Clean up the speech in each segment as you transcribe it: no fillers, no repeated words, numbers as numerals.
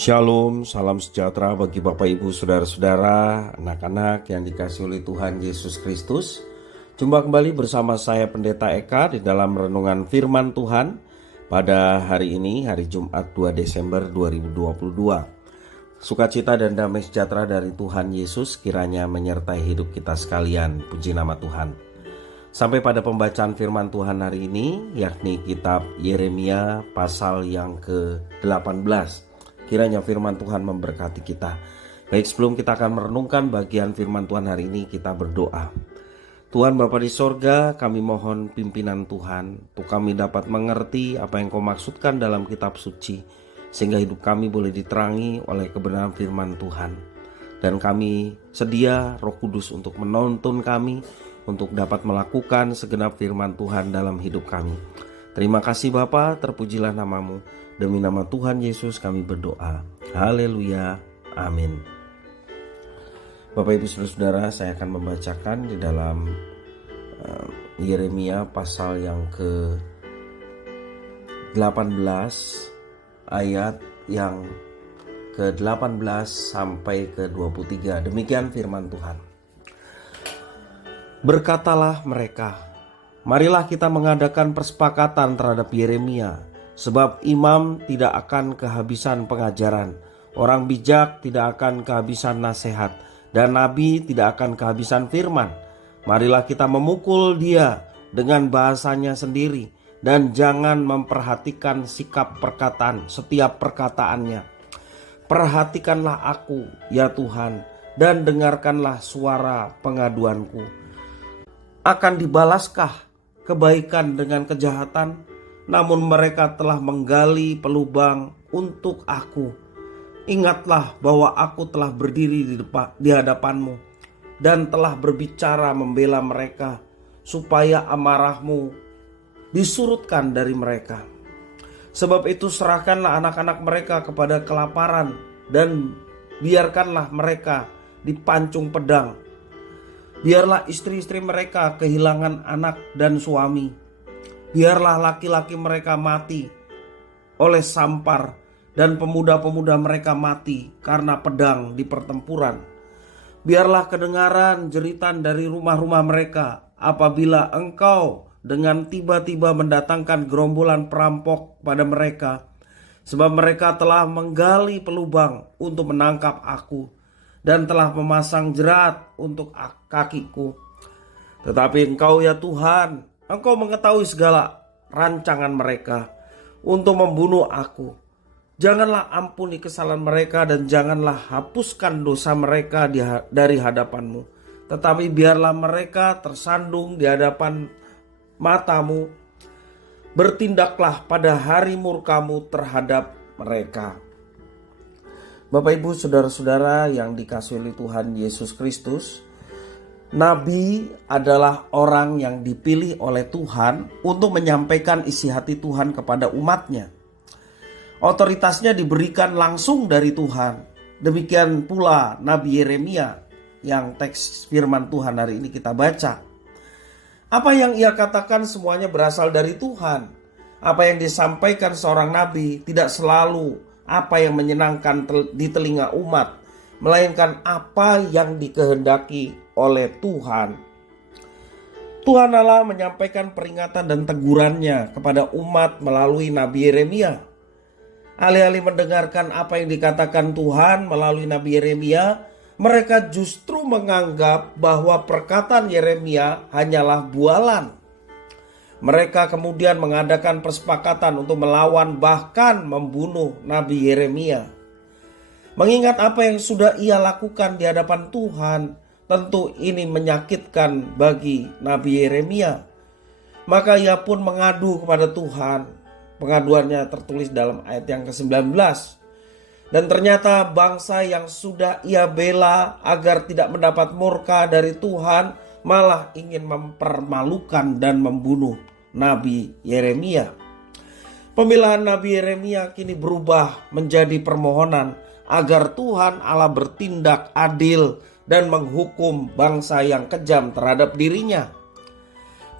Shalom, salam sejahtera bagi Bapak Ibu Saudara-saudara, anak-anak yang dikasihi oleh Tuhan Yesus Kristus. Jumpa kembali bersama saya Pendeta Eka di dalam renungan firman Tuhan pada hari ini, hari Jumat 2 Desember 2022. Sukacita dan damai sejahtera dari Tuhan Yesus kiranya menyertai hidup kita sekalian. Puji nama Tuhan. Sampai pada pembacaan firman Tuhan hari ini, yakni kitab Yeremia pasal yang ke-18. Kiranya firman Tuhan memberkati kita. Baik, sebelum kita akan merenungkan bagian firman Tuhan hari ini, kita berdoa. Tuhan Bapa di sorga, kami mohon pimpinan Tuhan untuk kami dapat mengerti apa yang Kau maksudkan dalam kitab suci, sehingga hidup kami boleh diterangi oleh kebenaran firman Tuhan. Dan kami sedia Roh Kudus untuk menuntun kami untuk dapat melakukan segenap firman Tuhan dalam hidup kami. Terima kasih Bapa, terpujilah namamu. Demi nama Tuhan Yesus kami berdoa. Haleluya. Amin. Bapak Ibu Saudara, saya akan membacakan di dalam Yeremia pasal yang ke-18 ayat yang ke-18 sampai ke-23. Demikian firman Tuhan. Berkatalah mereka, marilah kita mengadakan persepakatan terhadap Yeremia, sebab imam tidak akan kehabisan pengajaran, orang bijak tidak akan kehabisan nasihat, dan nabi tidak akan kehabisan firman. Marilah kita memukul dia dengan bahasanya sendiri, dan jangan memperhatikan sikap perkataan setiap perkataannya. Perhatikanlah aku, ya Tuhan, dan dengarkanlah suara pengaduanku. Akan dibalaskah kebaikan dengan kejahatan? Namun mereka telah menggali pelubang untuk aku. Ingatlah bahwa aku telah berdiri di hadapanmu dan telah berbicara membela mereka, supaya amarahmu disurutkan dari mereka. Sebab itu serahkanlah anak-anak mereka kepada kelaparan, dan biarkanlah mereka dipancung pedang. Biarlah istri-istri mereka kehilangan anak dan suami. Biarlah laki-laki mereka mati oleh sampar, dan pemuda-pemuda mereka mati karena pedang di pertempuran. Biarlah kedengaran jeritan dari rumah-rumah mereka apabila engkau dengan tiba-tiba mendatangkan gerombolan perampok pada mereka. Sebab mereka telah menggali pelubang untuk menangkap aku, dan telah memasang jerat untuk kakiku. Tetapi engkau ya Tuhan, Engkau mengetahui segala rancangan mereka untuk membunuh aku. Janganlah ampuni kesalahan mereka, dan janganlah hapuskan dosa mereka dari hadapanmu. Tetapi biarlah mereka tersandung di hadapan matamu. Bertindaklah pada hari murkamu terhadap mereka. Bapak Ibu Saudara-saudara yang dikasihi oleh Tuhan Yesus Kristus, Nabi adalah orang yang dipilih oleh Tuhan untuk menyampaikan isi hati Tuhan kepada umatnya. Otoritasnya diberikan langsung dari Tuhan. Demikian pula Nabi Yeremia yang teks firman Tuhan hari ini kita baca. Apa yang ia katakan semuanya berasal dari Tuhan. Apa yang disampaikan seorang nabi tidak selalu apa yang menyenangkan di telinga umat, melainkan apa yang dikehendaki oleh Tuhan. Tuhan Allah menyampaikan peringatan dan tegurannya kepada umat melalui Nabi Yeremia. Alih-alih mendengarkan apa yang dikatakan Tuhan melalui Nabi Yeremia, mereka justru menganggap bahwa perkataan Yeremia hanyalah bualan. Mereka kemudian mengadakan persepakatan untuk melawan, bahkan membunuh Nabi Yeremia. Mengingat apa yang sudah ia lakukan di hadapan Tuhan, tentu ini menyakitkan bagi Nabi Yeremia. Maka ia pun mengadu kepada Tuhan. Pengaduannya tertulis dalam ayat yang ke-19. Dan ternyata bangsa yang sudah ia bela agar tidak mendapat murka dari Tuhan malah ingin mempermalukan dan membunuh Nabi Yeremia. Pembelaan Nabi Yeremia kini berubah menjadi permohonan agar Tuhan Allah bertindak adil dan menghukum bangsa yang kejam terhadap dirinya.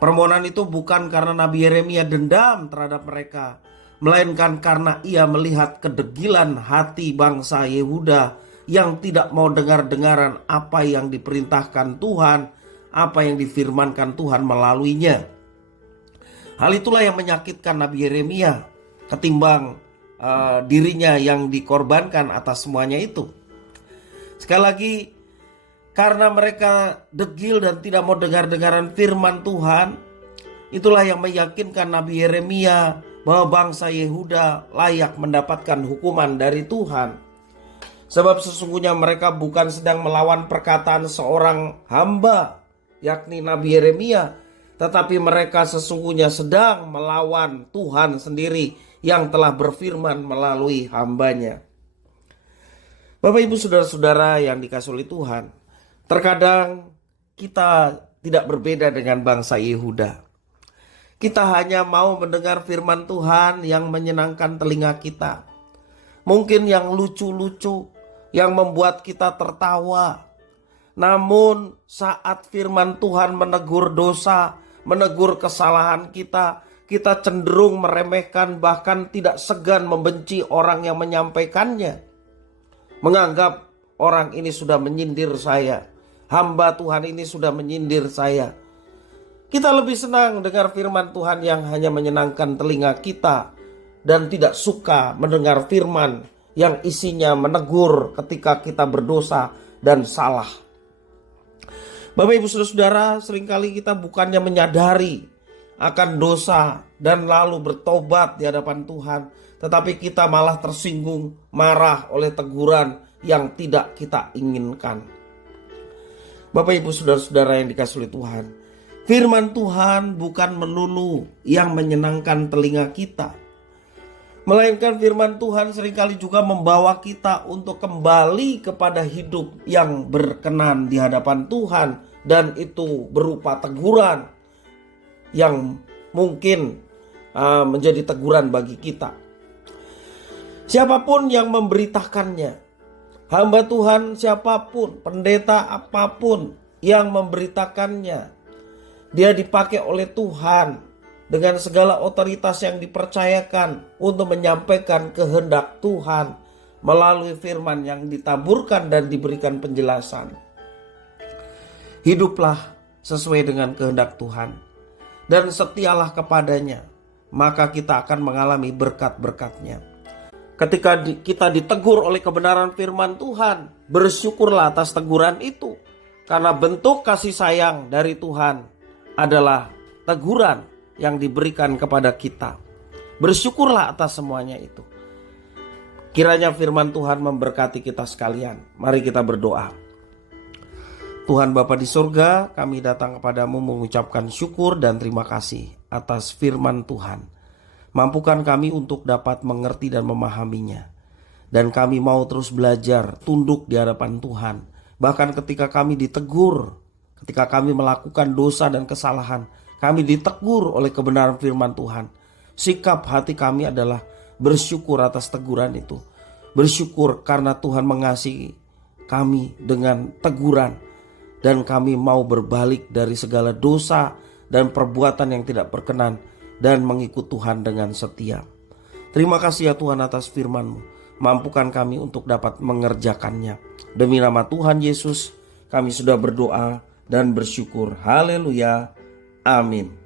Permohonan itu bukan karena Nabi Yeremia dendam terhadap mereka, melainkan karena ia melihat kedegilan hati bangsa Yehuda yang tidak mau dengar-dengaran apa yang diperintahkan Tuhan, apa yang difirmankan Tuhan melaluinya. Hal itulah yang menyakitkan Nabi Yeremia ketimbang dirinya yang dikorbankan atas semuanya itu. Sekali lagi, karena mereka degil dan tidak mau dengar-dengaran firman Tuhan, itulah yang meyakinkan Nabi Yeremia bahwa bangsa Yehuda layak mendapatkan hukuman dari Tuhan. Sebab sesungguhnya mereka bukan sedang melawan perkataan seorang hamba, yakni Nabi Yeremia, tetapi mereka sesungguhnya sedang melawan Tuhan sendiri yang telah berfirman melalui hambanya. Bapak ibu saudara-saudara yang dikasihi oleh Tuhan, terkadang kita tidak berbeda dengan bangsa Yehuda. Kita hanya mau mendengar firman Tuhan yang menyenangkan telinga kita. Mungkin yang lucu-lucu, yang membuat kita tertawa. Namun saat firman Tuhan menegur dosa, menegur kesalahan kita, kita cenderung meremehkan, bahkan tidak segan membenci orang yang menyampaikannya. Menganggap orang ini sudah menyindir saya, hamba Tuhan ini sudah menyindir saya. Kita lebih senang dengar firman Tuhan yang hanya menyenangkan telinga kita dan tidak suka mendengar firman yang isinya menegur ketika kita berdosa dan salah. Bapak ibu saudara-saudara, seringkali kita bukannya menyadari akan dosa dan lalu bertobat di hadapan Tuhan, tetapi kita malah tersinggung, marah oleh teguran yang tidak kita inginkan. Bapak ibu saudara-saudara yang dikasihi oleh Tuhan, firman Tuhan bukan melulu yang menyenangkan telinga kita, melainkan firman Tuhan seringkali juga membawa kita untuk kembali kepada hidup yang berkenan di hadapan Tuhan, dan itu berupa teguran yang mungkin menjadi teguran bagi kita. Siapapun yang memberitakannya, hamba Tuhan siapapun, pendeta apapun yang memberitakannya, dia dipakai oleh Tuhan dengan segala otoritas yang dipercayakan untuk menyampaikan kehendak Tuhan melalui firman yang ditaburkan dan diberikan penjelasan. Hiduplah sesuai dengan kehendak Tuhan dan setialah kepadanya, maka kita akan mengalami berkat-berkatnya. Ketika kita ditegur oleh kebenaran firman Tuhan, bersyukurlah atas teguran itu, karena bentuk kasih sayang dari Tuhan adalah teguran yang diberikan kepada kita. Bersyukurlah atas semuanya itu. Kiranya firman Tuhan memberkati kita sekalian. Mari kita berdoa. Tuhan Bapa di surga, kami datang kepadamu mengucapkan syukur dan terima kasih atas firman Tuhan. Mampukan kami untuk dapat mengerti dan memahaminya. Dan kami mau terus belajar, tunduk di hadapan Tuhan. Bahkan ketika kami ditegur, ketika kami melakukan dosa dan kesalahan, kami ditegur oleh kebenaran firman Tuhan. Sikap hati kami adalah bersyukur atas teguran itu. Bersyukur karena Tuhan mengasihi kami dengan teguran. Dan kami mau berbalik dari segala dosa dan perbuatan yang tidak berkenan dan mengikut Tuhan dengan setia. Terima kasih ya Tuhan atas firman-Mu. Mampukan kami untuk dapat mengerjakannya. Demi nama Tuhan Yesus kami sudah berdoa dan bersyukur. Haleluya. Amin.